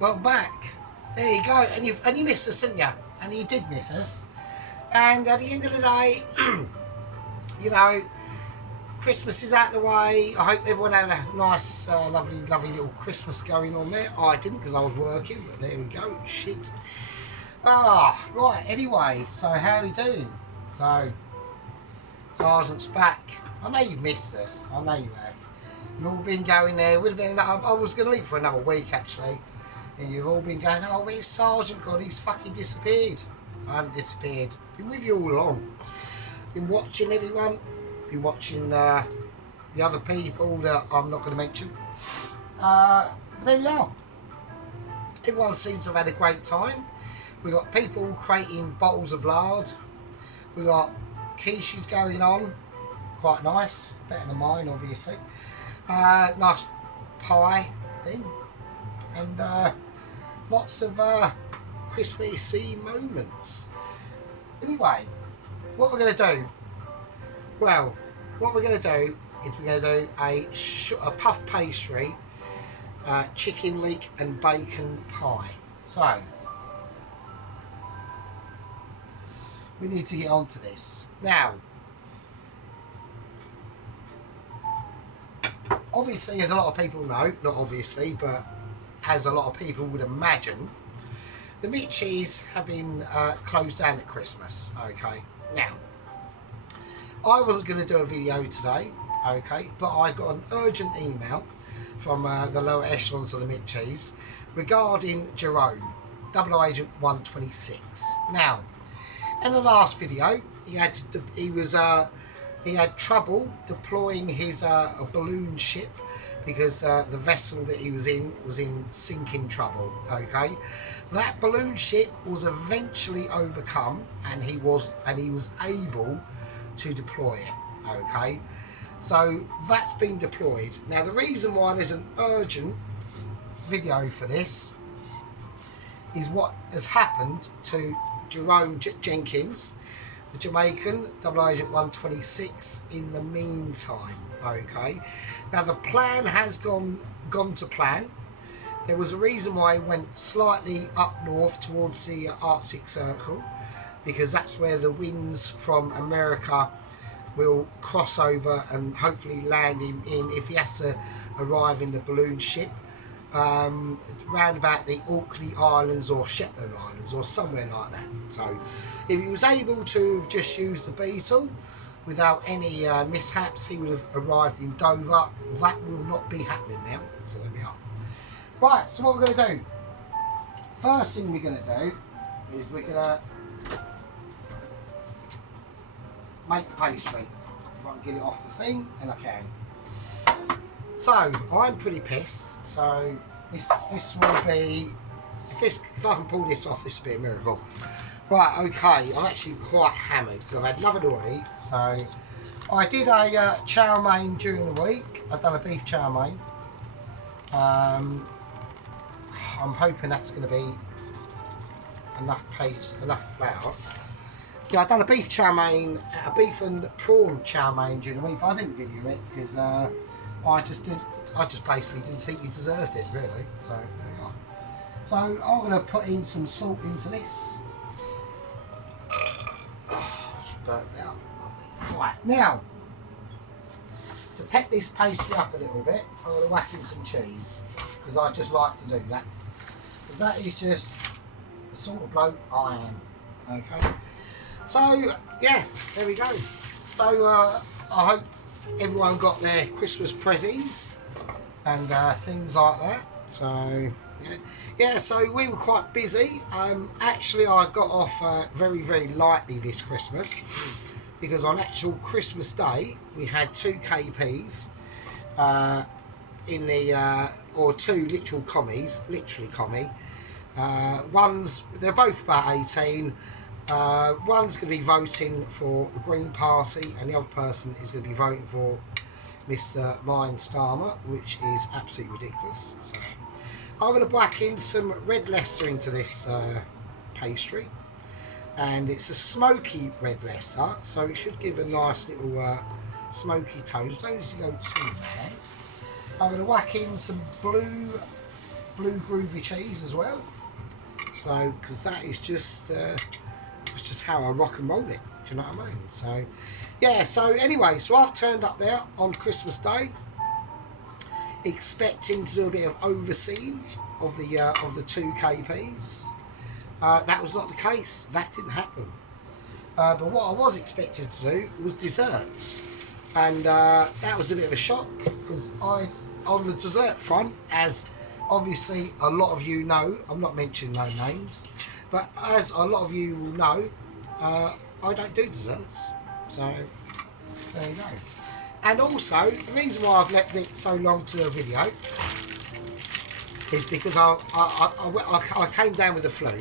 Well, back. There you go. And you missed us, didn't you? And you did miss us. And at the end of the day, you know, Christmas is out of the way. I hope everyone had a nice, lovely little Christmas going on there. I didn't because I was working, but there we go. Shit. Right. Anyway, so how are we doing? So, Sergeant's back. I know you've missed us. I know you have. You've all been going there. Would have been. I was going to leave for another week actually. And you've all been going, oh, where's Sergeant gone? He's fucking disappeared. I haven't disappeared. Been with you all along. Been watching everyone. Been watching the other people that I'm not going to mention. There we are. Everyone seems to have had a great time. We've got people creating bottles of lard. We've got quiches going on. Quite nice. Better than mine, obviously. Nice pie thing. And lots of Christmassy moments. Anyway, what we're going to do? Well, what we're going to do is we're going to do a puff pastry, chicken leek and bacon pie. So, we need to get on to this. Now, obviously, as a lot of people know, not obviously, but as a lot of people would imagine, the Mitchies have been closed down at Christmas. Okay, now I wasn't going to do a video today, okay, but I got an urgent email from the lower echelons of the Mitchies regarding Jerome, Double Agent 126. Now, in the last video, he had trouble deploying his balloon ship because the vessel that he was in sinking trouble. Okay, that balloon ship was eventually overcome, and he was able to deploy it. Okay, so that's been deployed. Now the reason why there's an urgent video for this is what has happened to Jerome Jenkins, the Jamaican Double Agent 126, in the meantime. Okay, now the plan has gone to plan. There was a reason why he went slightly up north towards the Arctic Circle, because that's where the winds from America will cross over and hopefully land him in, if he has to arrive in the balloon ship, round about the Orkney Islands or Shetland Islands or somewhere like that. So if he was able to have just used the Beetle without any mishaps, he would have arrived in Dover. That will not be happening now. So there we are. Right, so what we're going to do, first thing we're going to do is we're going to make the pastry. If I can get it off the thing, and I can. So I'm pretty pissed. So this will be, if I can pull this off, this will be a miracle. Right, okay, I'm actually quite hammered because I've had nothing to eat. So I did a chow mein during the week. I've done a beef chow mein. I'm hoping that's going to be enough paste, enough flour. Yeah, I've done a beef chow mein, a beef and prawn chow mein during the week. But I didn't video it because I just basically didn't think you deserved it, really. So there we are. So I'm going to put in some salt into this. Burnt out. Right, now, to pep this pastry up a little bit, I'm going to whack in some cheese, because I just like to do that. Because that is just the sort of bloke I am. Okay. So, yeah, there we go. So, I hope everyone got their Christmas presents and things like that. So, yeah, so we were quite busy. Actually, I got off very, very lightly this Christmas because on actual Christmas Day we had 2 KPs in the or 2 literal commies, literally commie. They're both about 18. One's going to be voting for the Green Party, and the other person is going to be voting for Mr. Mine Starmer, which is absolutely ridiculous. So, I'm going to whack in some red Leicester into this pastry, and it's a smoky red Leicester, so it should give a nice little smoky toast. Don't need to go too mad. I'm going to whack in some blue blue groovy cheese as well. So, because that is just it's just how I rock and roll it. Do you know what I mean? So, yeah. So anyway, so I've turned up there on Christmas Day, expecting to do a bit of overseeing of the 2 KPs. That was not the case. That didn't happen. But what I was expected to do was desserts, and that was a bit of a shock, because on the dessert front, as obviously a lot of you know, I'm not mentioning no names, but as a lot of you will know, I don't do desserts. So there you go. And also, the reason why I've left it so long to a video is because I came down with the flu.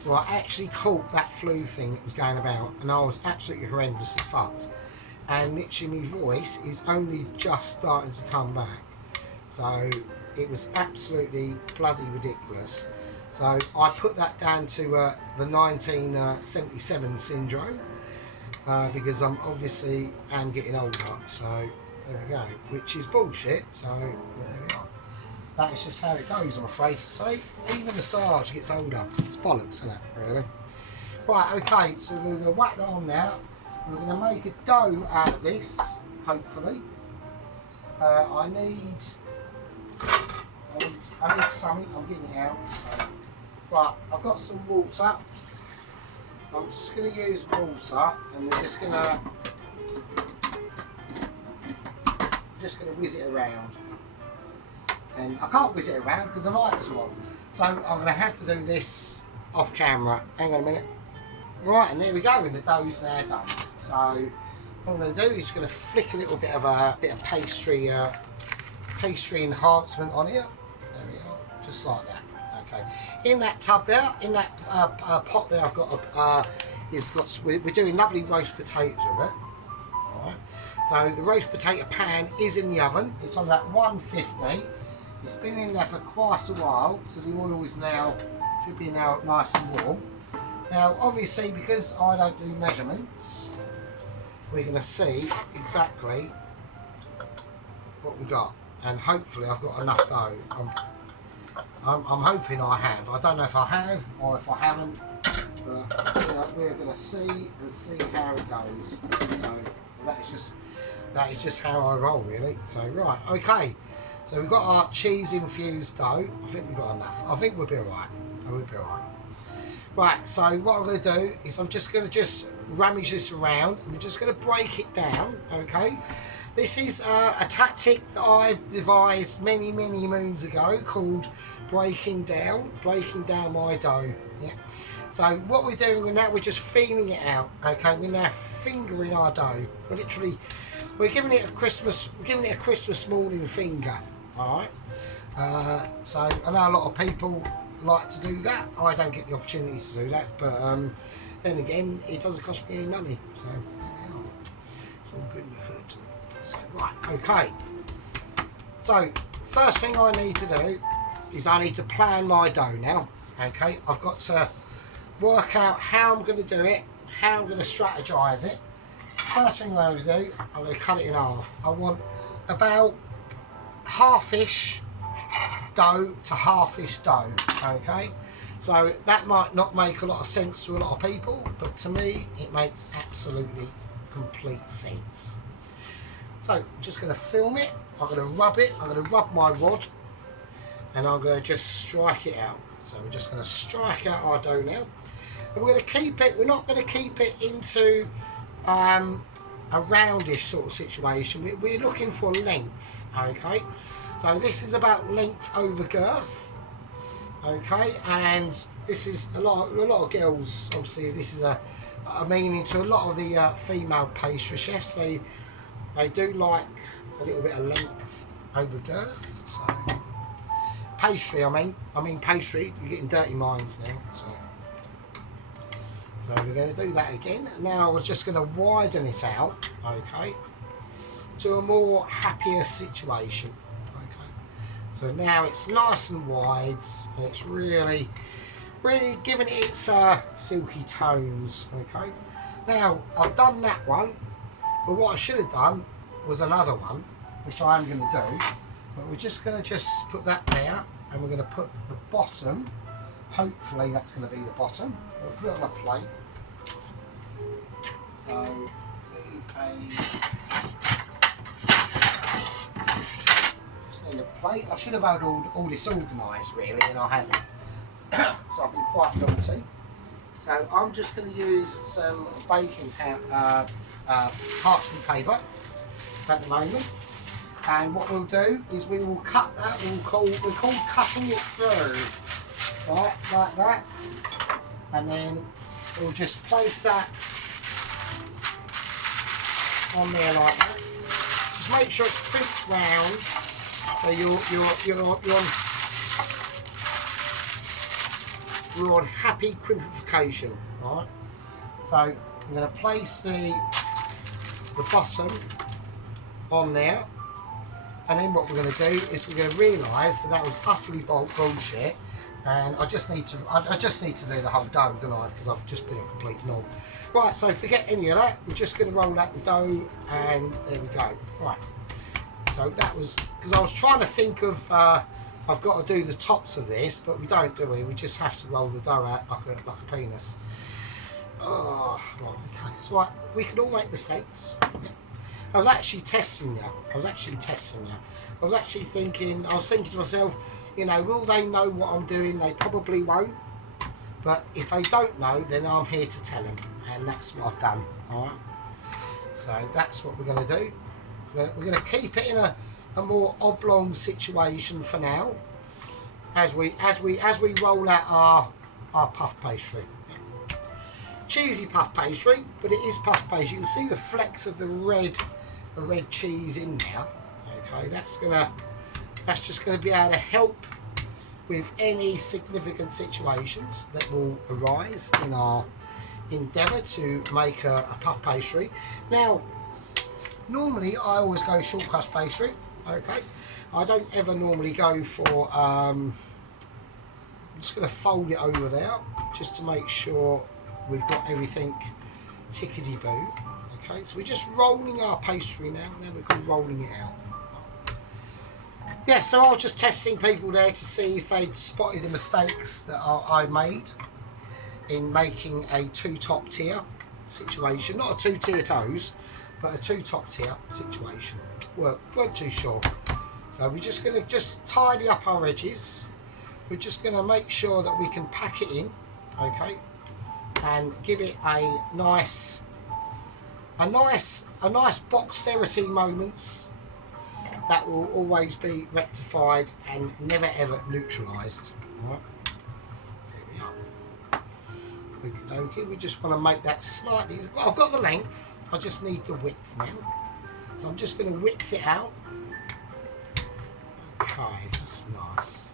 So I actually caught that flu thing that was going about, and I was absolutely horrendously fucked. And literally my voice is only just starting to come back. So it was absolutely bloody ridiculous. So I put that down to the 1977 syndrome, because I'm obviously am getting older. So there we go, which is bullshit. So there we are. That is just how it goes, I'm afraid to say. Even the Sarge gets older. It's bollocks, isn't it, really? Right, okay, so we're going to whack that on now. We're going to make a dough out of this, hopefully. I need something, I'm getting it out. So. Right, I've got some water. I'm just going to use water, and we're just going to whiz it around. And I can't whiz it around because the lights are on. So I'm going to have to do this off camera. Hang on a minute. Right, and there we go, and the dough's now done. So what I'm going to do is going to flick a little bit of pastry enhancement on here. There we are, just like that. Okay. In that tub there, in that pot there, I've got we're doing lovely roast potatoes with it. All right. So the roast potato pan is in the oven. It's on about 150. It's been in there for quite a while, so the oil is now, should be now nice and warm. Now obviously, because I don't do measurements, we're going to see exactly what we got, and hopefully I've got enough dough. I'm hoping I have. I don't know if I have or if I haven't, but we're going to see how it goes. So that is just how I roll, really. So right, okay. So we've got our cheese infused dough. I think we've got enough. I think we'll be alright. We'll be alright. Right, so what I'm going to do is I'm just going to rummage this around. I'm just going to break it down, okay? This is a tactic that I devised many moons ago called breaking down my dough. Yeah. So what we're doing now, we're just feeling it out, okay? We're now fingering our dough. We're giving it a Christmas morning finger. Alright, so I know a lot of people like to do that. I don't get the opportunity to do that, but then again, it doesn't cost me any money, so there we are. It's all good in the hood. So right, okay. So first thing I need to do is I need to plan my dough now. Okay, I've got to work out how I'm going to do it, how I'm going to strategise it. First thing I'm going to do, I'm going to cut it in half. I want about half-ish dough to half-ish dough, okay? So that might not make a lot of sense to a lot of people, but to me it makes absolutely complete sense. So I'm just going to film it, I'm going to rub it, I'm going to rub my rod, and I'm going to just strike it out. So we're just going to strike out our dough now, and we're going to keep it, we're not going to keep it into a roundish sort of situation. We're looking for length, okay? So this is about length over girth, okay? And this is a lot of girls, obviously this is a meaning to a lot of the female pastry chefs. They do like a little bit of length over girth. So pastry, I mean pastry, you're getting dirty minds now. So we're going to do that again. Now we're just going to widen it out, okay, to a more happier situation, okay. So now it's nice and wide, and it's really giving it its silky tones, okay. Now I've done that one, but what I should have done was another one, which I am going to do. But we're just going to put that there, and we're going to put the bottom, hopefully that's going to be the bottom. We'll put it on a plate. So, just need a plate. I should have had all this organised really, and I haven't. So I've been quite naughty. So I'm just going to use some baking parchment paper at the moment. And what we'll do is we will cut that, we're called cutting it through, right, like that, and then we'll just place that on there like that. Just make sure it's crimped round, so you're on happy crimpification, right? So I'm going to place the bottom on there. And then what we're going to do is we're going to realise that was utterly bullshit, and I just need to do the whole dough, don't I? Because I've just been a complete knob. Right, so forget any of that. We're just going to roll out the dough, and there we go. Right. So that was because I was trying to think of I've got to do the tops of this, but we don't, do we? We just have to roll the dough out like a penis. Oh, right, okay. So right, we can all make mistakes. Yeah. I was actually testing you. I was actually thinking to myself, you know, will they know what I'm doing? They probably won't. But if they don't know, then I'm here to tell them. And that's what I've done. Alright. So that's what we're going to do. We're going to keep it in a more oblong situation for now. As we roll out our puff pastry. Cheesy puff pastry, but it is puff pastry. You can see the flecks of the red cheese in there. Okay, that's just gonna be able to help with any significant situations that will arise in our endeavour to make a puff pastry. Now, normally I always go short crust pastry. Okay, I don't ever normally go for. I'm just gonna fold it over there just to make sure we've got everything tickety-boo. Okay, so we're just rolling our pastry now. Now we're rolling it out. Yeah, so I was just testing people there to see if they'd spotted the mistakes that I made in making a two-top tier situation. Not a two-tier toes, but a two-top tier situation. Weren't too sure. So we're just going to tidy up our edges. We're just going to make sure that we can pack it in. Okay. And give it a nice boxterity moments that will always be rectified and never ever neutralised. Right. So here we are. Okay, we just want to make that slightly. Well, I've got the length. I just need the width now. So I'm just going to width it out. Okay, that's nice.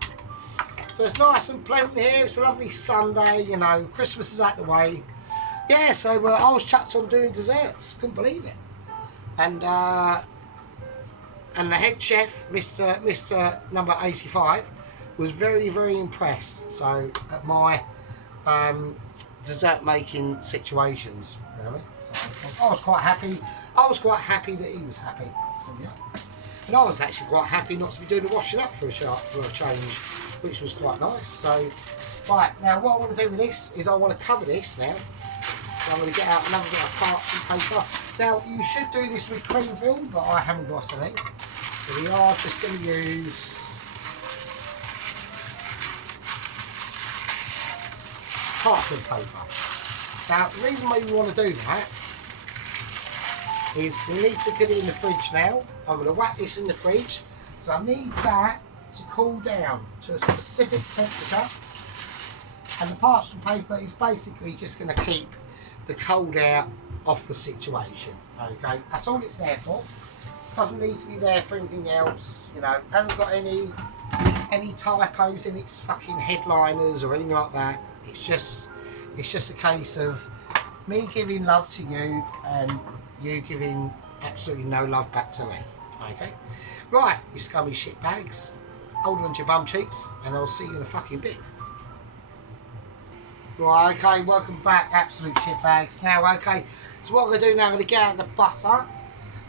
So it's nice and pleasant here. It's a lovely Sunday, you know. Christmas is out the way. Yeah, so I was chucked on doing desserts. Couldn't believe it. And the head chef, Mr. Number 85, was very, very impressed. So at my dessert making situations, really. So I was quite happy. I was quite happy that he was happy. So, yeah. And I was actually quite happy not to be doing the washing up for a change, which was quite nice. So, right, now what I want to do with this is I want to cover this now. So I'm going to get out another bit of parchment paper. Now, you should do this with cling film, but I haven't got any. So we are just going to use parchment paper. Now, the reason why we want to do that is we need to get it in the fridge now. I'm going to whack this in the fridge. So I need that to cool down to a specific temperature. And the parchment paper is basically just going to keep the cold air off the situation. Okay, that's all it's there for. Doesn't need to be there for anything else. You know, hasn't got any typos in its fucking headliners or anything like that. It's just a case of me giving love to you and you giving absolutely no love back to me. Okay, right, you scummy shit bags. Hold on to your bum cheeks, and I'll see you in a fucking bit. Right, okay, welcome back, absolute shit bags. Now, okay, so what I'm going to do now, I'm going to get out the butter.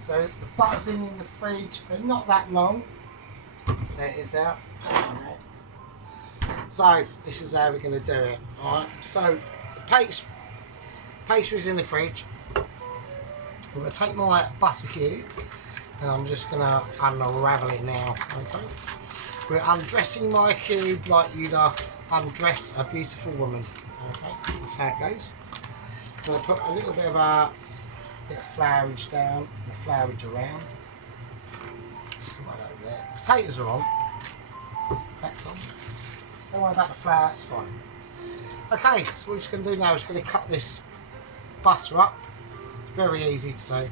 So the butter's been in the fridge for not that long. There it is out. Right. So this is how we're going to do it. Alright, so the pastry's in the fridge. I'm going to take my butter cube and I'm just going to unravel it now. Okay, we're undressing my cube like you'd undress a beautiful woman. Okay, that's how it goes. I'm going to put a little bit of flourage down, and flourage around. Right over there. Potatoes are on. That's on. Don't worry about the flour, it's fine. Okay, so what we're just going to do now is going to cut this butter up. It's very easy to do.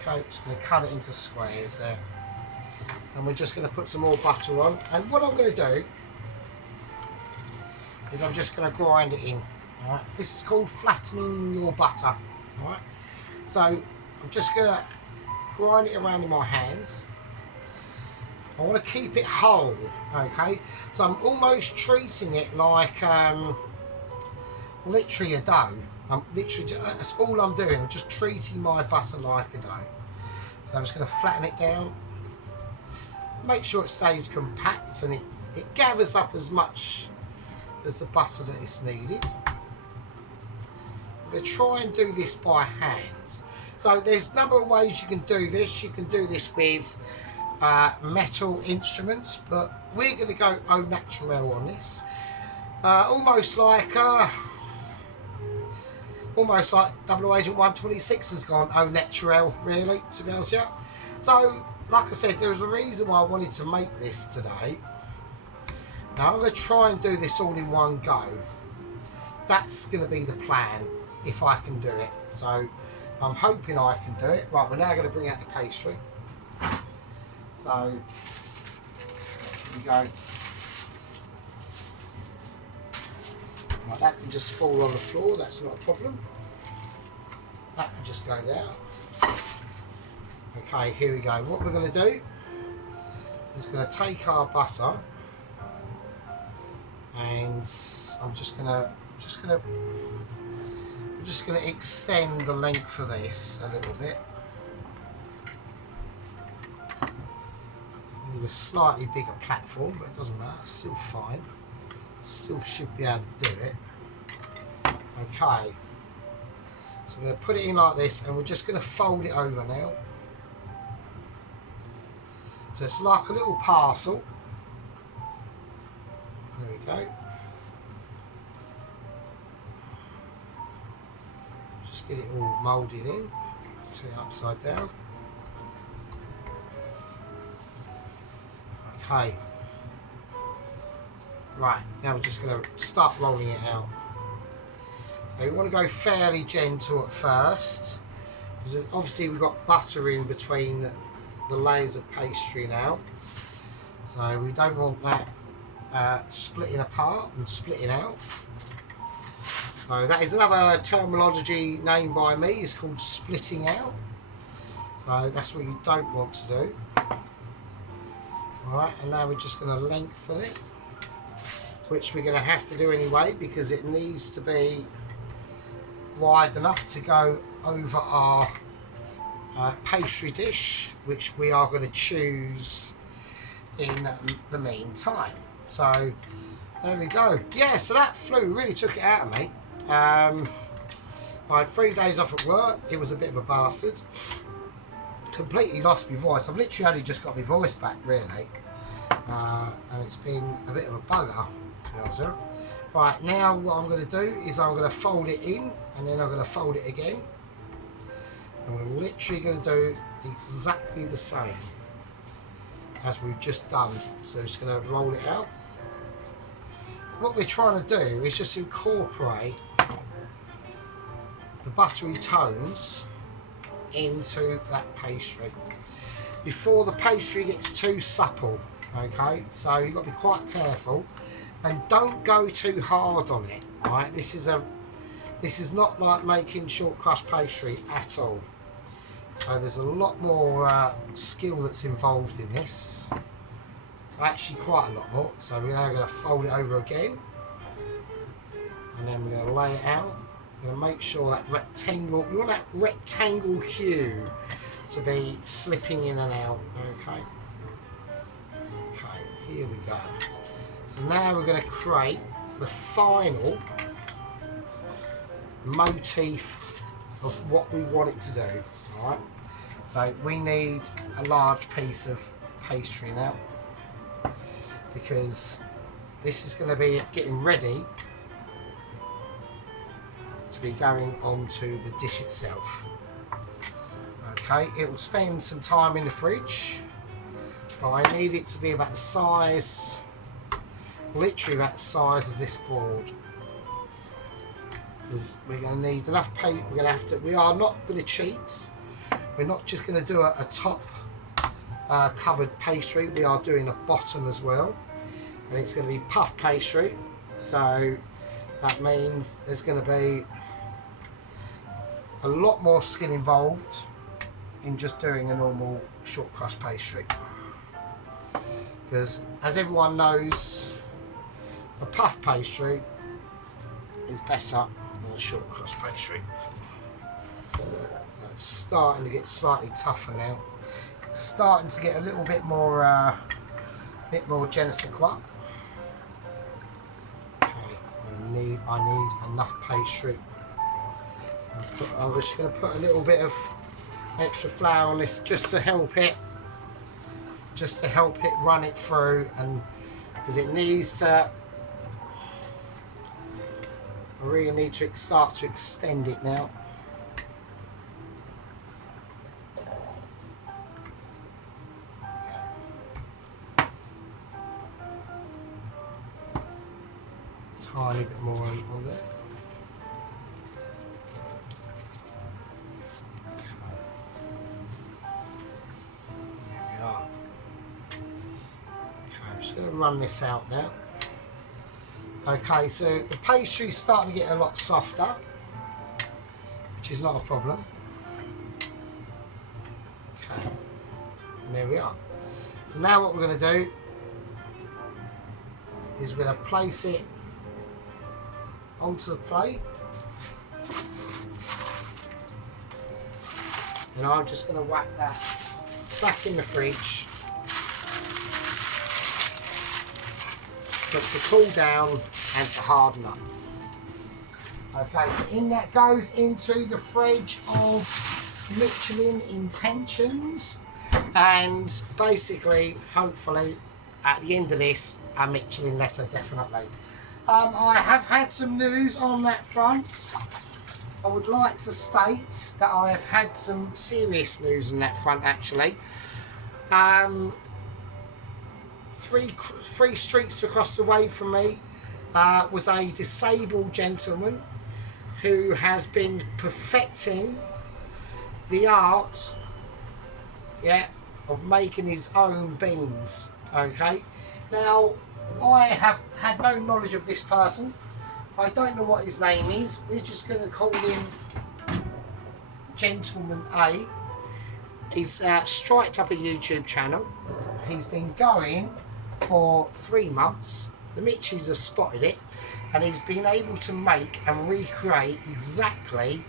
Okay, just going to cut it into squares there. And we're just going to put some more butter on. And what I'm going to do is I'm just going to grind it in. Alright, this is called flattening your butter. Alright, so I'm just going to grind it around in my hands. I want to keep it whole, okay? So I'm almost treating it like literally a dough. That's all I'm doing. I'm just treating my butter like a dough. So I'm just going to flatten it down. Make sure it stays compact and it gathers up as much as the butter that is needed. I'm going to try and do this by hand. So there's a number of ways you can do this. You can do this with metal instruments, but we're going to go au naturel on this. Almost like Double Agent 126 has gone au naturel, really, to be honest with you. So, like I said, there's a reason why I wanted to make this today. Now I'm going to try and do this all in one go. That's going to be the plan, if I can do it. So I'm hoping I can do it. Right, we're now going to bring out the pastry. So, here we go. Right, that can just fall on the floor, that's not a problem. That can just go there. Okay, here we go. What we're going to do is going to take our butter and I'm just going to extend the length of this a little bit. Need a slightly bigger platform, but it doesn't matter, it's still fine. Still should be able to do it. Okay, so I'm going to put it in like this and we're just going to fold it over now. So it's like a little parcel. There we go. Just get it all moulded in. Turn it upside down. Okay. Right, now we're just going to start rolling it out. So you want to go fairly gentle at first, because obviously we've got butter in between the layers of pastry now. So we don't want that splitting apart and splitting out. So that is another terminology named by me, it's called splitting out. So that's what you don't want to do. Alright, and now we're just going to lengthen it, which we're going to have to do anyway because it needs to be wide enough to go over our pastry dish, which we are going to choose in the meantime. So there we go. Yeah, so that flu really took it out of me. I had 3 days off at work. It was a bit of a bastard. Completely lost my voice. I've literally only just got my voice back, really. And it's been a bit of a bugger, to be honest with you. Right, now what I'm going to do is I'm going to fold it in and then I'm going to fold it again. And we're literally going to do exactly the same as we've just done. So I'm just going to roll it out. So what we're trying to do is just incorporate the buttery tones into that pastry before the pastry gets too supple. Okay, so you've got to be quite careful and don't go too hard on it. Right, this is not like making short crust pastry at all. So there's a lot more skill that's involved in this. Actually, quite a lot more. So we're now going to fold it over again, and then we're going to lay it out. We're going to make sure that rectangle, you want that rectangle hue to be slipping in and out. Okay. Okay, here we go. So now we're going to create the final motif of what we want it to do. Alright, so we need a large piece of pastry now, because this is going to be getting ready to be going onto the dish itself. Okay, it will spend some time in the fridge, but I need it to be about the size, literally about the size of this board, because we're going to need enough paper. We're going to have to. We are not going to cheat. We're not just going to do a top covered pastry. We are doing a bottom as well, and it's going to be puff pastry. So that means there's going to be a lot more skill involved in just doing a normal short crust pastry, because as everyone knows, a puff pastry is better than a short crust pastry. So it's starting to get slightly tougher now. It's starting to get a little bit more je ne sais quoi. Okay, I need enough pastry. I'm just going to put a little bit of extra flour on this just to help it run it through, and because it needs I really need to start to extend it now. Tiny bit more on there. Going to run this out now. Okay, so the pastry's starting to get a lot softer, which is not a problem. Okay, and there we are. So now what we're going to do is we're going to place it onto the plate, and I'm just going to whack that back in the fridge. But to cool down and to harden up. Okay, so in that goes into the fridge of Michelin Intentions, and basically, hopefully, at the end of this, a Michelin letter, definitely. I have had some news on that front. I would like to state that I have had some serious news on that front, actually. Three streets across the way from me was a disabled gentleman who has been perfecting the art, of making his own beans. Okay, now I have had no knowledge of this person. I don't know what his name is. We're just going to call him Gentleman A. He's striked up a YouTube channel. He's been going for 3 months. The Mitchies have spotted it, and he's been able to make and recreate exactly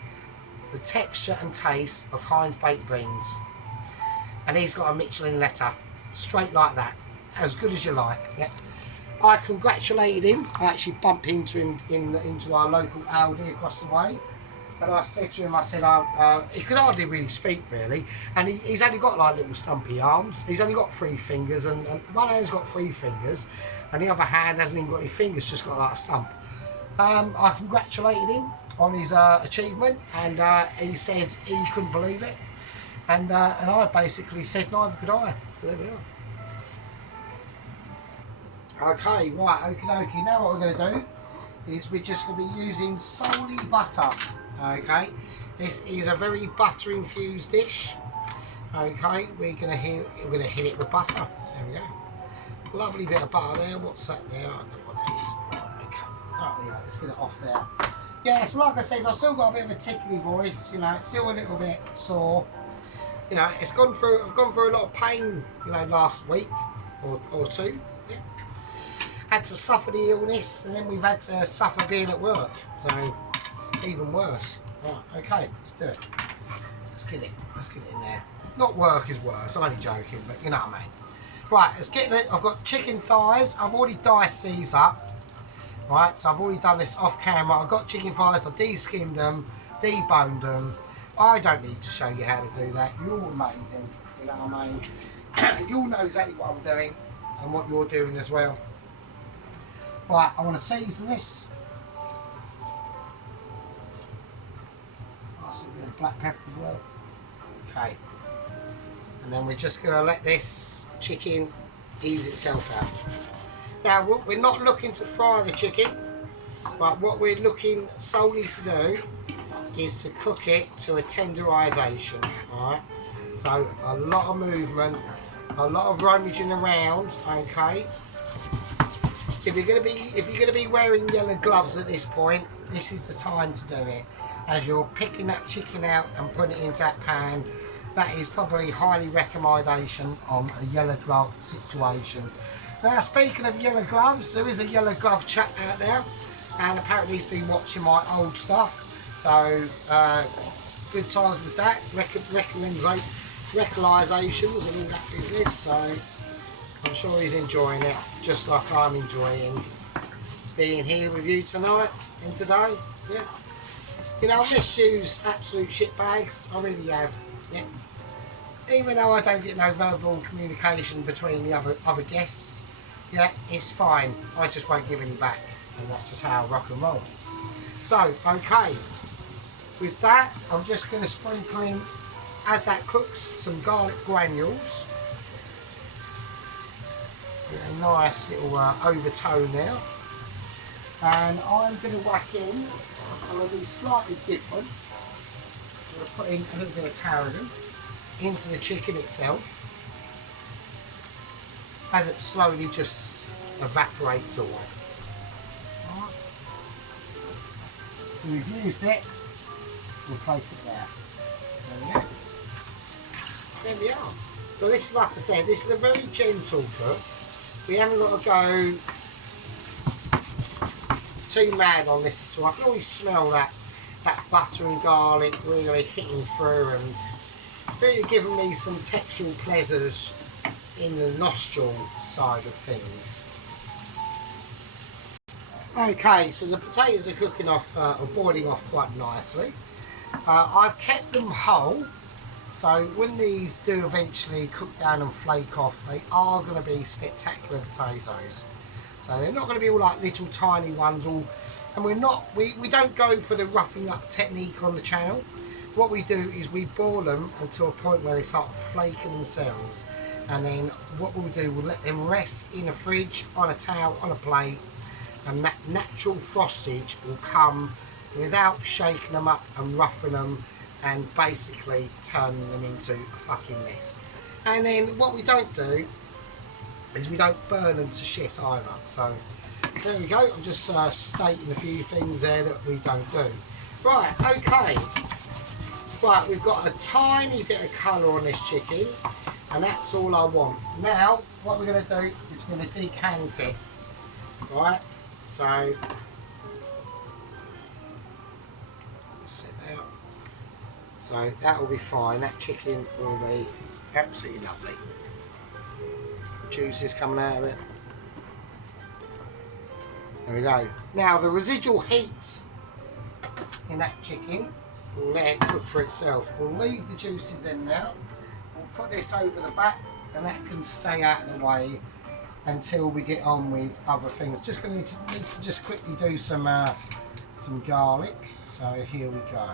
the texture and taste of Heinz baked beans. And he's got a Michelin letter, straight like that, as good as you like. Yeah. I congratulated him. I actually bumped into him into our local Aldi across the way. And I said to him, he could hardly really speak, really. And he's only got like little stumpy arms. He's only got 3 fingers, and one hand's got 3 fingers, and the other hand hasn't even got any fingers, just got like a stump. I congratulated him on his achievement, and he said he couldn't believe it. And I basically said neither could I. So there we are. Okay, right, okie dokie. Now what we're going to do is we're just going to be using solely butter. Okay, this is a very butter infused dish. Okay, we're gonna hit it with butter. There we go. Lovely bit of butter there. What's that there? I don't know what that is. Okay. Oh yeah, let's get it off there. Yeah, so like I said, I've still got a bit of a tickly voice. You know, it's still a little bit sore. You know, I've gone through a lot of pain. You know, last week or 2. Yeah. Had to suffer the illness, and then we've had to suffer being at work. So. Even worse. Right, okay, let's do it. Let's get it in there. Not work is worse, I'm only joking, but you know what I mean. Right, let's get it. I've got chicken thighs. I've already diced these up. Right, so I've already done this off camera. I've got chicken thighs. I've de-skinned them, deboned them. I don't need to show you how to do that. You're amazing. You know what I mean? You'll know exactly what I'm doing and what you're doing as well. Right, I want to season this. Nice little bit of black pepper as well. Okay. And then we're just going to let this chicken ease itself out. Now, we're not looking to fry the chicken, but what we're looking solely to do is to cook it to a tenderisation. Alright? So, a lot of movement, a lot of rummaging around, okay? If you're going to be wearing yellow gloves at this point, this is the time to do it. As you're picking that chicken out and putting it into that pan, that is probably highly recommendation on a yellow glove situation. Now, speaking of yellow gloves, there is a yellow glove chap out there, and apparently he's been watching my old stuff. So, good times with that. Recollisations and all that business. So, I'm sure he's enjoying it, just like I'm enjoying being here with you tonight and today. Yeah. You know, I've just used absolute shit bags. I really have. Yeah. Even though I don't get no verbal communication between the other guests, yeah, it's fine. I just won't give any back, and that's just how I rock and roll. So, okay, with that, I'm just going to sprinkle in, as that cooks, some garlic granules. Get a nice little overtone now, and I'm going to whack in. I'm going to be slightly different. I'm going to put in a little bit of tarragon into the chicken itself as it slowly just evaporates away. Right. So we've used it, we'll place it there. There we go. There we are. So this is, like I said, this is a very gentle cook. We haven't got to go too mad on this at all. I can always smell that butter and garlic really hitting through and really giving me some textual pleasures in the nostril side of things. Okay, so the potatoes are cooking off, or boiling off quite nicely. I've kept them whole, so when these do eventually cook down and flake off, they are going to be spectacular potatoes. So they're not going to be all like little tiny ones, and we don't go for the roughing up technique on the channel. What we do is we boil them until a point where they start flaking themselves, and then what we'll do, we'll let them rest in a fridge, on a towel, on a plate, and that natural frostage will come without shaking them up and roughing them and basically turning them into a fucking mess. And then what we don't do is we don't burn them to shit either. So there we go, I'm just stating a few things there that we don't do. Right, okay. Right, we've got a tiny bit of colour on this chicken, and that's all I want. Now, what we're going to do is we're going to decant it. Right, so sit out. So that will be fine. That chicken will be absolutely lovely. The juice is coming out of it. There we go. Now, the residual heat in that chicken, we'll let it cook for itself. We'll leave the juices in now. We'll put this over the back, and that can stay out of the way until we get on with other things. Just going to need to just quickly do some garlic. So here we go.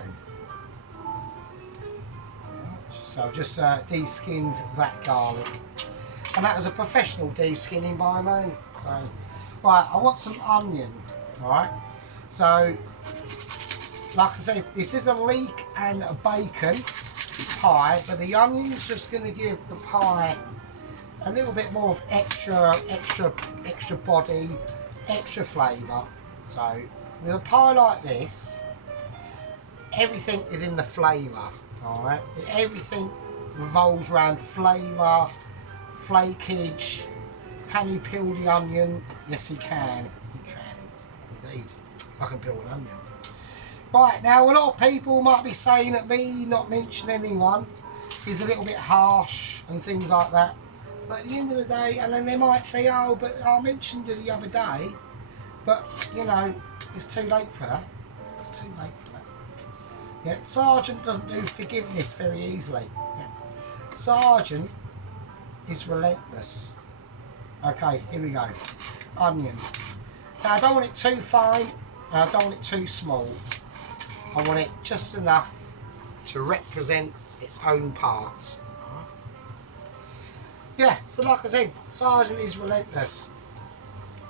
So I've just de-skinned that garlic, and that was a professional de-skinning by me. So right, I want some onion. Right, so like I said, this is a leek and a bacon pie, but the onion's just going to give the pie a little bit more of extra body, extra flavour. So with a pie like this, everything is in the flavour. Alright, everything revolves around flavour, flakage. Can he peel the onion? Yes, he can. He can, indeed. I can peel an onion. Right, now a lot of people might be saying that me not mentioning anyone is a little bit harsh and things like that. But at the end of the day, and then they might say, oh, but I mentioned it the other day, but you know, it's too late for that. It's too late for that. Yeah, Sergeant doesn't do forgiveness very easily. Yeah. Sergeant is relentless. Okay, here we go. Onion. Now I don't want it too fine, and I don't want it too small. I want it just enough to represent its own parts. Yeah, so like I said, Sergeant is relentless.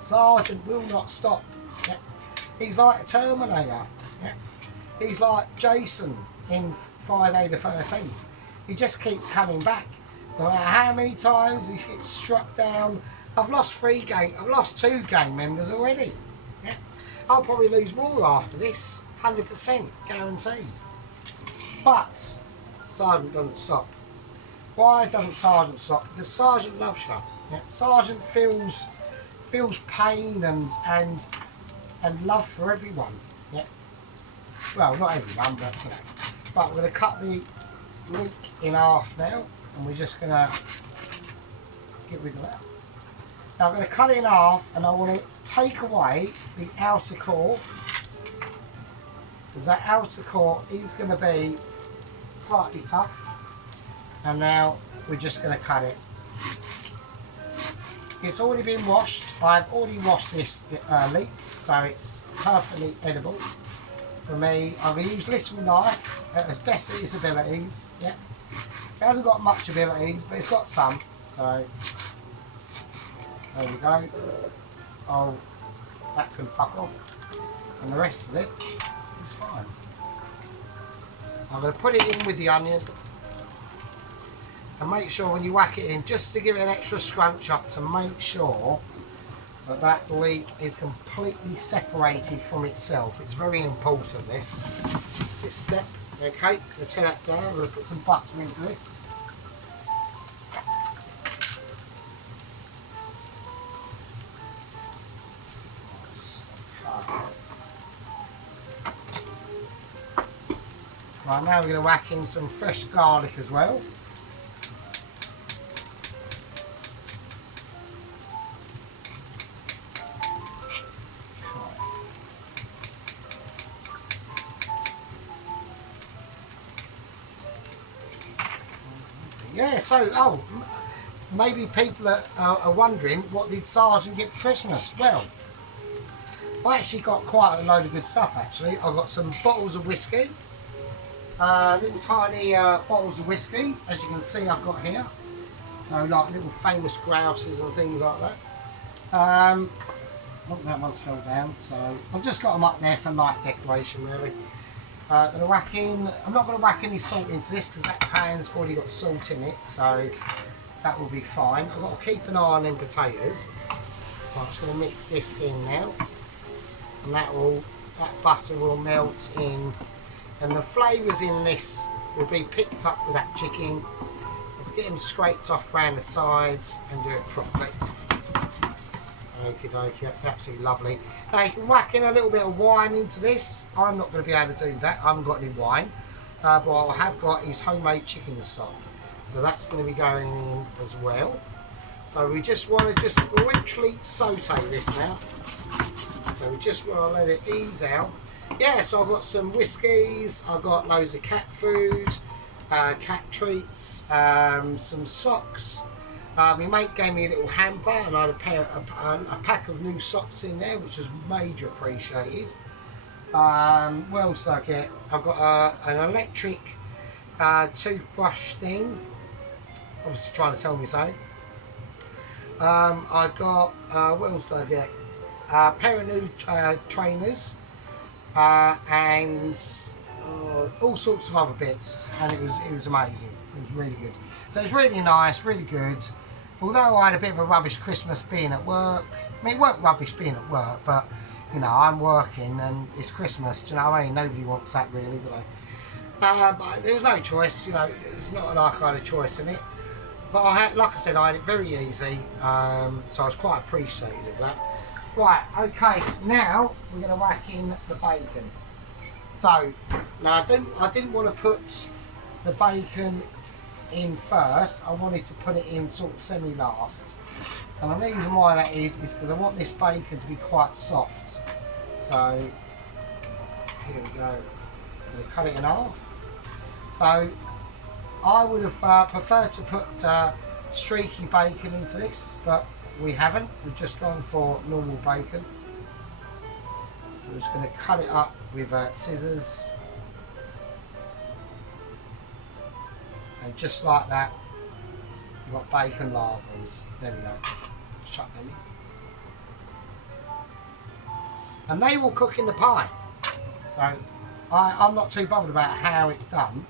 Sergeant will not stop. Yeah. He's like a Terminator. Yeah. He's like Jason in Friday the 13th. He just keeps coming back. No matter how many times he gets struck down. I've lost 3 games. I've lost 2 gang members already. Yeah. I'll probably lose more after this. 100% guaranteed. But Sergeant doesn't stop. Why doesn't Sergeant stop? Because Sergeant loves you. Yeah. Sergeant feels pain and love for everyone. Yeah. Well, not everyone, but you know. But we're going to cut the leek in half now, and we're just going to get rid of that. Now I'm going to cut it in half, and I want to take away the outer core, because that outer core is going to be slightly tough. And now we're just going to cut it. It's already been washed. I've already washed this leek, so it's perfectly edible. For me, I'm going to use little knife at as best of its abilities. Yeah, it hasn't got much abilities, but it's got some. So there we go. Oh, that can fuck off, and the rest of it is fine. I'm going to put it in with the onion. And make sure when you whack it in, just to give it an extra scrunch up, to make sure that that leek is completely separated from itself. It's very important, this step. Okay, I'm going to turn that down. I'm going to put some butter into this. Right, now we're going to whack in some fresh garlic as well. Yeah, so, maybe people are wondering, what did Sergeant get for Christmas? Well, I actually got quite a load of good stuff, actually. I got some bottles of whiskey, little tiny bottles of whiskey, as you can see I've got here. So, like little famous grouses and things like that. Look, that one's fell down, so I've just got them up there for night decoration, really. Gonna whack in. I'm not going to whack any salt into this because that pan's already got salt in it, so that will be fine. I've got to keep an eye on them potatoes. So I'm just going to mix this in now, and that butter will melt in, and the flavours in this will be picked up with that chicken. Let's get them scraped off around the sides and do it properly. Okie dokie, that's absolutely lovely. Now you can whack in a little bit of wine into this. I'm not going to be able to do that. I haven't got any wine. But what I have got is homemade chicken stock. So that's going to be going in as well. So we just want to literally saute this now. So we just want to let it ease out. Yeah, so I've got some whiskies. I've got loads of cat food, cat treats, some socks. My mate gave me a little hamper, and I had a pack of new socks in there, which was major appreciated. What else did I get? I've got an electric toothbrush thing, obviously trying to tell me so. I got, what else did I get? A pair of new trainers, and all sorts of other bits, and it was amazing. It was really good. So it's really nice, really good. Although I had a bit of a rubbish Christmas being at work. I mean, it weren't rubbish being at work, but, you know, I'm working and it's Christmas, do you know what I mean? Nobody wants that really, do they? But there was no choice, you know, it's not like I had a choice in it. But like I said, I had it very easy, so I was quite appreciative of that. Right, okay, now we're going to whack in the bacon. So, now I didn't want to put the bacon in first. I wanted to put it in sort of semi-last. And the reason why that is because I want this bacon to be quite soft. So, here we go. I'm going to cut it in half. So, I would have preferred to put streaky bacon into this, but we haven't. We've just gone for normal bacon. So, we're just going to cut it up with scissors. And just like that, you've got bacon lavas. There we go. Chuck them in. And they will cook in the pie. So I'm not too bothered about how it's done.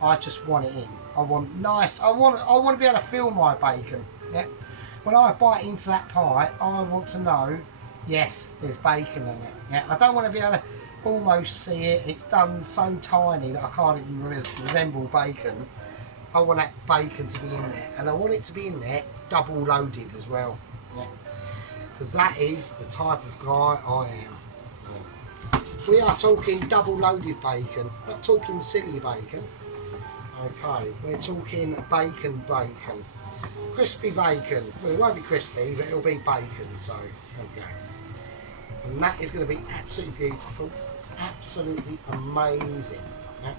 I just want it in. I want nice. I want to be able to feel my bacon. Yeah. When I bite into that pie, I want to know, yes, there's bacon in it. Yeah. I don't want to be able to almost see it. It's done so tiny that I can't even resemble bacon. I want that bacon to be in there, and I want it to be in there double loaded as well, yeah. Because that is the type of guy I am. Yeah. We are talking double loaded bacon, not talking silly bacon. Okay, we're talking bacon, crispy bacon. Well, it won't be crispy, but it'll be bacon. So okay, and that is going to be absolutely beautiful, absolutely amazing. Yeah.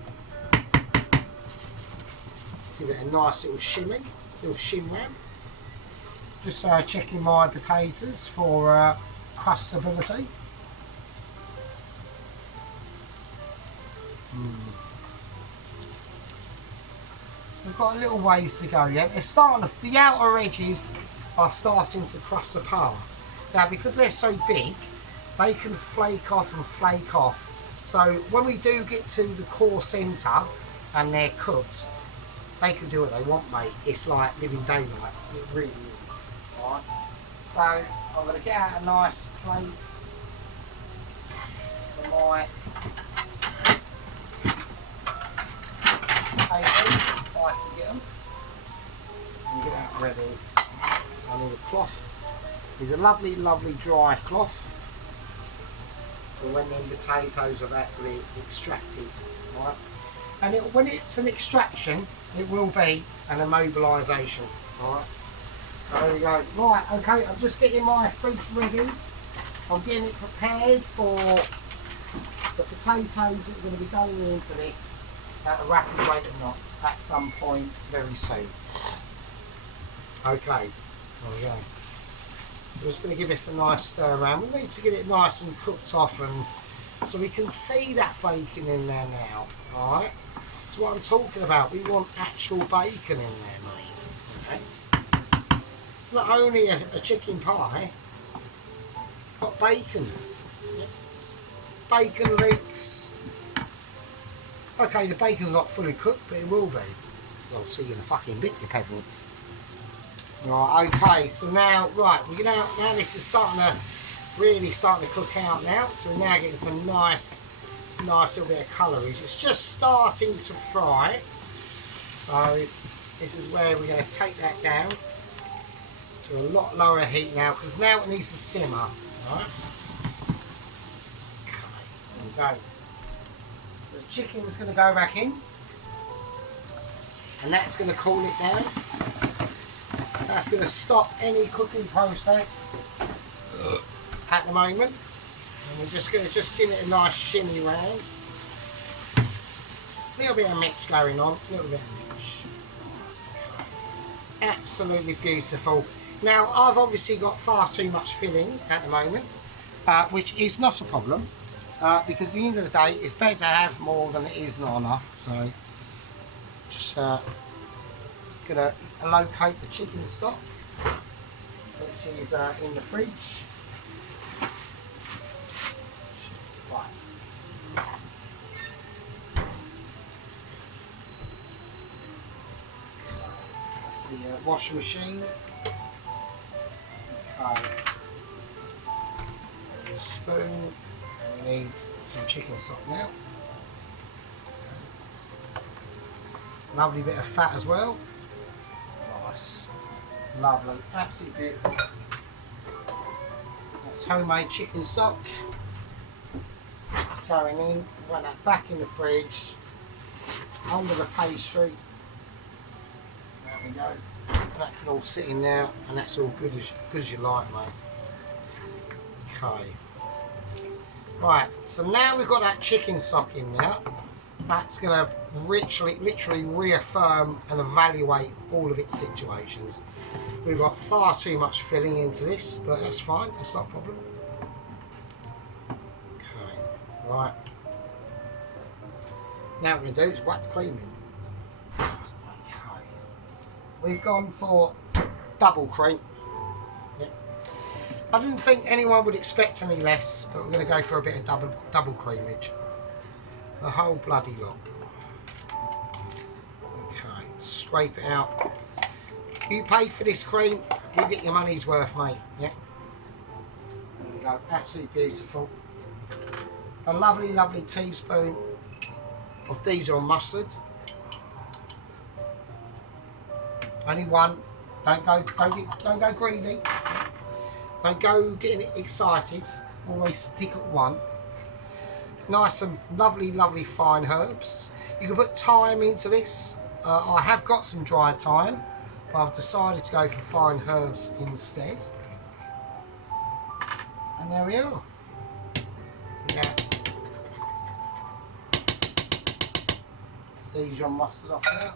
Give it a nice little shimmy, little shimram. Just checking my potatoes for crustability. We've got a little ways to go yet. It's starting. The outer edges are starting to crust apart. Now, because they're so big, they can flake off and flake off. So when we do get to the core centre and they're cooked, they can do what they want, mate. It's like living daylights. It really is. Right. So I'm going to get out a nice plate for my potatoes, if I can get them. And get that ready. I need a cloth. It's a lovely, lovely dry cloth for when them potatoes are actually extracted. Right. And when it's an extraction, it will be an immobilisation. Right. So there we go. Right, okay, I'm just getting my fridge ready. I'm getting it prepared for the potatoes that are going to be going into this at a rapid rate of knots at some point very soon. Okay, there we go. I'm just going to give this a nice stir around. We need to get it nice and cooked off, and so we can see that bacon in there now. Alright, that's what I'm talking about. We want actual bacon in there, mate. Okay. It's not only a chicken pie, it's got bacon. Bacon leeks. Okay, the bacon's not fully cooked, but it will be. I'll see you in a fucking bit, you peasants. Right, okay, so now, right, we're now this is really starting to cook out now, so we're now getting some nice little bit of colourage. It's just starting to fry, so this is where we're going to take that down to a lot lower heat now, because now it needs to simmer. Right? Okay, there we go. The chicken's going to go back in, and that's going to cool it down. That's going to stop any cooking process at the moment. And we're just going to give it a nice shimmy round. A little bit of mix going on, a little bit of mix. Absolutely beautiful. Now, I've obviously got far too much filling at the moment, which is not a problem, because at the end of the day, it's better to have more than it is not enough. So, just going to locate the chicken stock, which is in the fridge. Right. That's the washing machine. Okay. So a spoon, and we need some chicken stock now. Lovely bit of fat as well. Nice, lovely, absolutely beautiful. That's homemade chicken stock going in. Put that back in the fridge under the pastry. There you go. That can all sit in there, and that's all good as you like, mate. Okay. Right, so now we've got that chicken stock in there. That's going to literally reaffirm and evaluate all of its situations. We've got far too much filling into this, but that's fine, that's not a problem. Okay, right. Now what we're going to do is whack the cream in. Okay. We've gone for double cream. Yep. I didn't think anyone would expect any less, but we're going to go for a bit of double creamage. The whole bloody lot. Okay, scrape it out. You paid for this cream, you get your money's worth, mate. Yep. There we go, absolutely beautiful. A lovely, lovely teaspoon of Dijon mustard. Only one. Don't go greedy. Don't go getting excited. Always stick at one. Nice and lovely, lovely fine herbs. You can put thyme into this. I have got some dried thyme, but I've decided to go for fine herbs instead. And there we are. Yeah. Dijon mustard off there.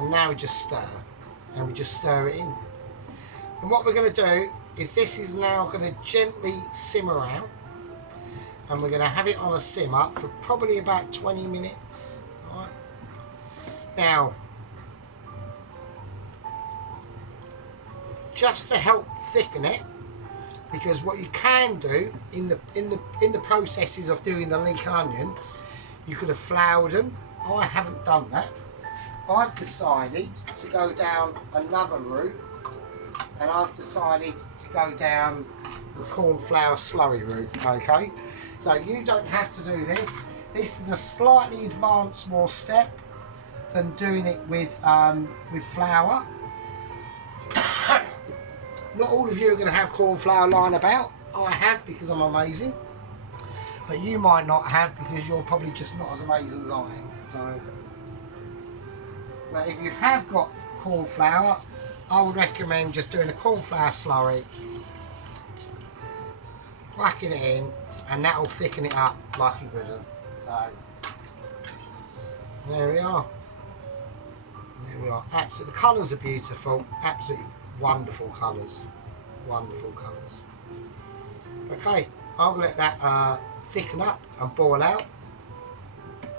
And now we just stir. And we just stir it in. And what we're going to do is this is now going to gently simmer out. And we're going to have it on a simmer for probably about 20 minutes. Right. Now, just to help thicken it, because what you can do in the processes of doing the leek onion, you could have floured them. I haven't done that. I've decided to go down another route, and I've decided to go down the corn flour slurry route. Okay. So you don't have to do this. This is a slightly advanced more step than doing it with flour. Not all of you are going to have corn flour lying about. I have, because I'm amazing. But you might not have, because you're probably just not as amazing as I am. So, but if you have got corn flour, I would recommend just doing a corn flour slurry, whacking it in, and that will thicken it up like you would have. So, there we are. There we are. Absolutely, the colours are beautiful. Absolutely wonderful colours. Wonderful colours. Okay, I'll let that thicken up and boil out,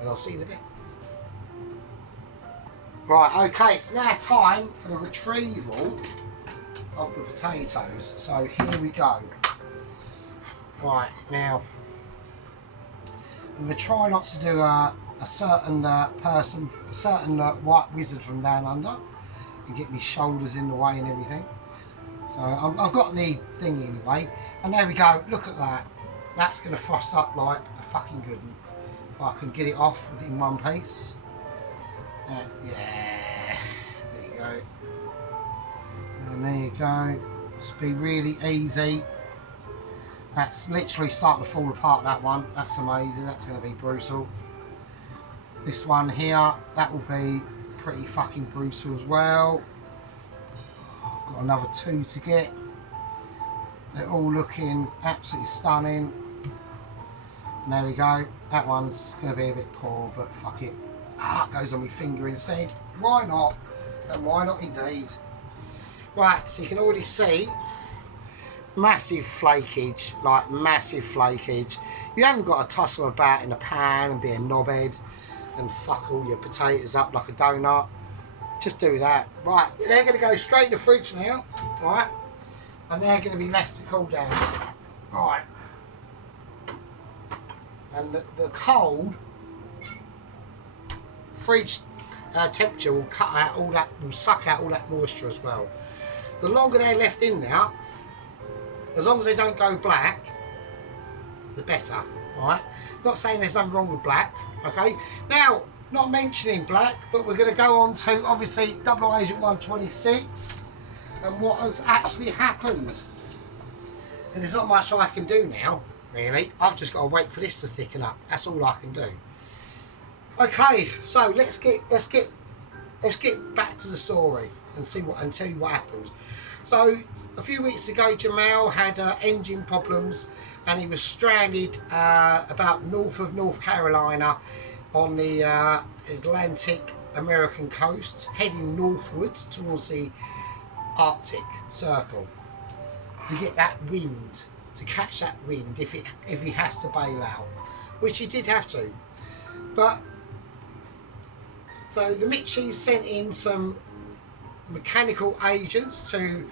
and I'll see you in a bit. Right, okay, it's now time for the retrieval of the potatoes. So here we go. Right, now, I'm going to try not to do a certain person, a certain white wizard from down under, and get my shoulders in the way and everything. So I've got the thing in the way, and there we go, look at that. That's going to frost up like a fucking good one. If I can get it off within one piece. Yeah, there you go. And there you go. This will be really easy. That's literally starting to fall apart, that one. That's amazing. That's going to be brutal. This one here, that will be pretty fucking brutal as well. Got another two to get. They're all looking absolutely stunning. And there we go. That one's going to be a bit poor, but fuck it. It goes on my finger instead. Why not? And why not indeed? Right, so you can already see massive flakage, like massive flakage. You haven't got to toss them about in a pan and be a knobhead and fuck all your potatoes up like a donut. Just do that. Right, they're going to go straight in the fridge now, right? And they're going to be left to cool down. Right. And the cold fridge temperature will cut out all that, will suck out all that moisture as well. The longer they're left in there, as long as they don't go black, the better. Alright? Not saying there's nothing wrong with black, okay? Now, not mentioning black, but we're going to go on to obviously Double Agent 126 and what has actually happened. And there's not much I can do now, really. I've just got to wait for this to thicken up. That's all I can do. Okay, so let's get let's get back to the story and tell you what happened. So a few weeks ago, Jamal had engine problems, and he was stranded about north of North Carolina on the Atlantic American coast, heading northwards towards the Arctic Circle to get that wind, to catch that wind if he has to bail out, which he did have to. But so the Mitchies sent in some mechanical agents to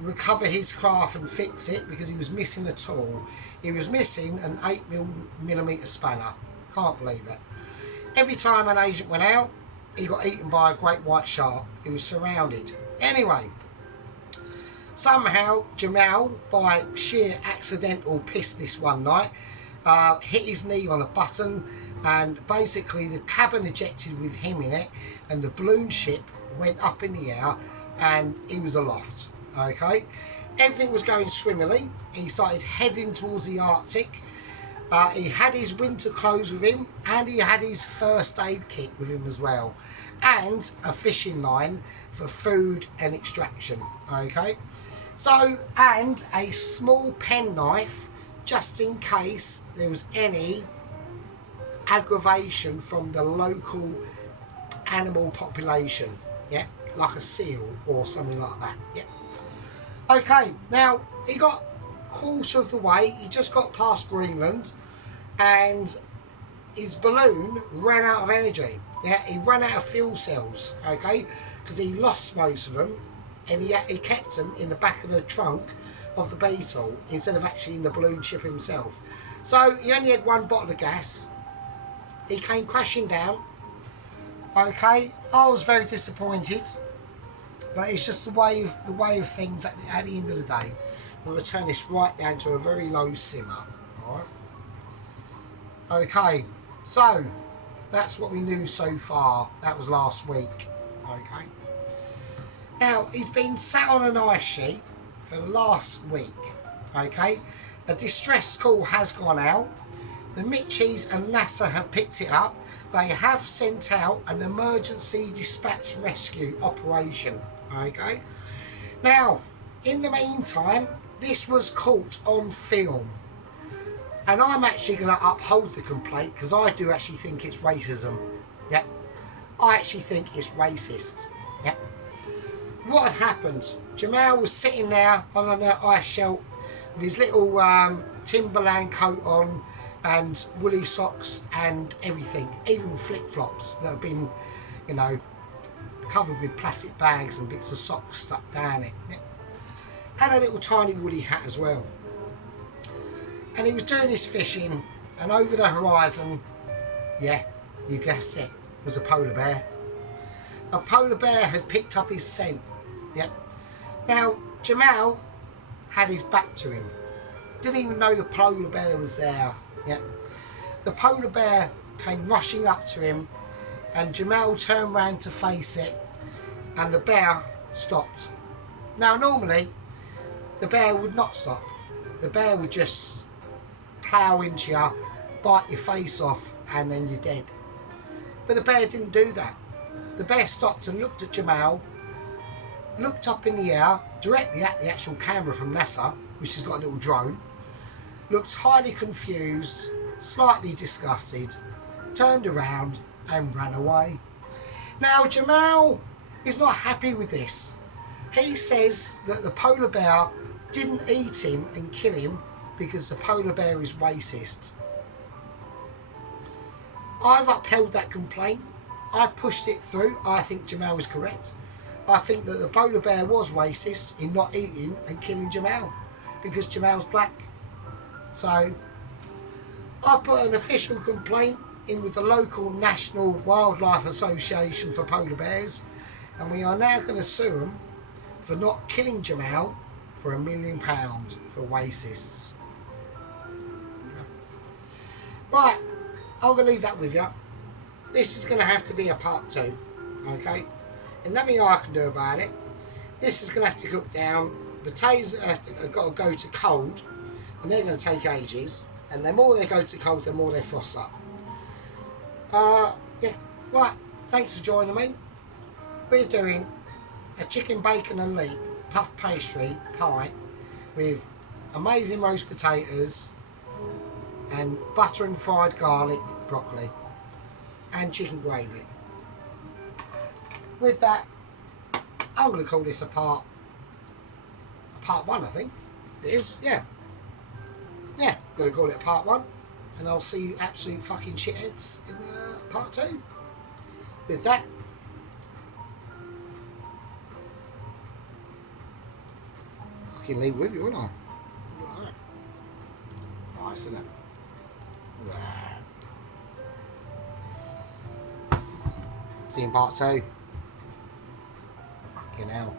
recover his craft and fix it, because he was missing a tool. He was missing an 8mm spanner. Can't believe it. Every time an agent went out, he got eaten by a great white shark. He was surrounded. Anyway, somehow Jamal, by sheer accidental pissness one night, hit his knee on a button, and basically the cabin ejected with him in it, and the balloon ship went up in the air, and he was aloft. Okay, everything was going swimmingly. He started heading towards the Arctic. He had his winter clothes with him, and he had his first aid kit with him as well, and a fishing line for food and extraction. Okay, so, and a small penknife just in case there was any aggravation from the local animal population, yeah, like a seal or something like that. Yeah. Okay, now he got quarter of the way. He just got past Greenland, and his balloon ran out of energy. Yeah, he ran out of fuel cells. Okay, because he lost most of them, and he kept them in the back of the trunk of the Beetle instead of actually in the balloon ship himself. So he only had one bottle of gas. He came crashing down. Okay, I was very disappointed, but it's just the way of things at the end of the day. I'm going to turn this right down to a very low simmer. Alright. Okay, so that's what we knew so far. That was last week. Okay. Now, he's been sat on an ice sheet for the last week. Okay. A distress call has gone out. The Mitchies and NASA have picked it up. They have sent out an emergency dispatch rescue operation. Okay. Now, in the meantime, this was caught on film, and I'm actually going to uphold the complaint, because I do actually think it's racism. Yeah, I actually think it's racist. Yeah. What had happened? Jamal was sitting there on an ice shelf with his little Timberland coat on, and woolly socks and everything, even flip-flops that have been, you know, covered with plastic bags and bits of socks stuck down it. Yeah. And a little tiny woolly hat as well. And he was doing his fishing, and over the horizon, yeah, you guessed it, was a polar bear. A polar bear had picked up his scent. Yeah. Now, Jamal had his back to him. Didn't even know the polar bear was there. Yeah. The polar bear came rushing up to him, and Jamal turned round to face it, and the bear stopped. Now, normally, the bear would not stop. The bear would just plough into you, bite your face off, and then you're dead. But the bear didn't do that. The bear stopped and looked at Jamal, looked up in the air, directly at the actual camera from NASA, which has got a little drone, looked highly confused, slightly disgusted, turned around and ran away. Now, Jamal is not happy with this. He says that the polar bear didn't eat him and kill him because the polar bear is racist. I've upheld that complaint. I pushed it through. I think Jamal is correct. I think that the polar bear was racist in not eating and killing Jamal because Jamal's black. So I put an official complaint in with the local National Wildlife Association for polar bears, and we are now going to sue them for not killing Jamal for £1 million for racists. Right, I'm going to leave that with you. This is going to have to be a part 2, okay? And nothing I can do about it. This is going to have to cook down. Potatoes have got to go to cold, and they're going to take ages. And the more they go to cold, the more they frost up. Yeah, right. Thanks for joining me. we're doing a chicken bacon and leek puff pastry pie with amazing roast potatoes and butter and fried garlic broccoli and chicken gravy. With that, I'm going to call this a part one, I think it is. Yeah, going to call it a part one, and I'll see you absolute fucking shitheads in part two. With that, I can leave with you, won't I? Right. Nice, isn't it? See you in part two. Fucking hell.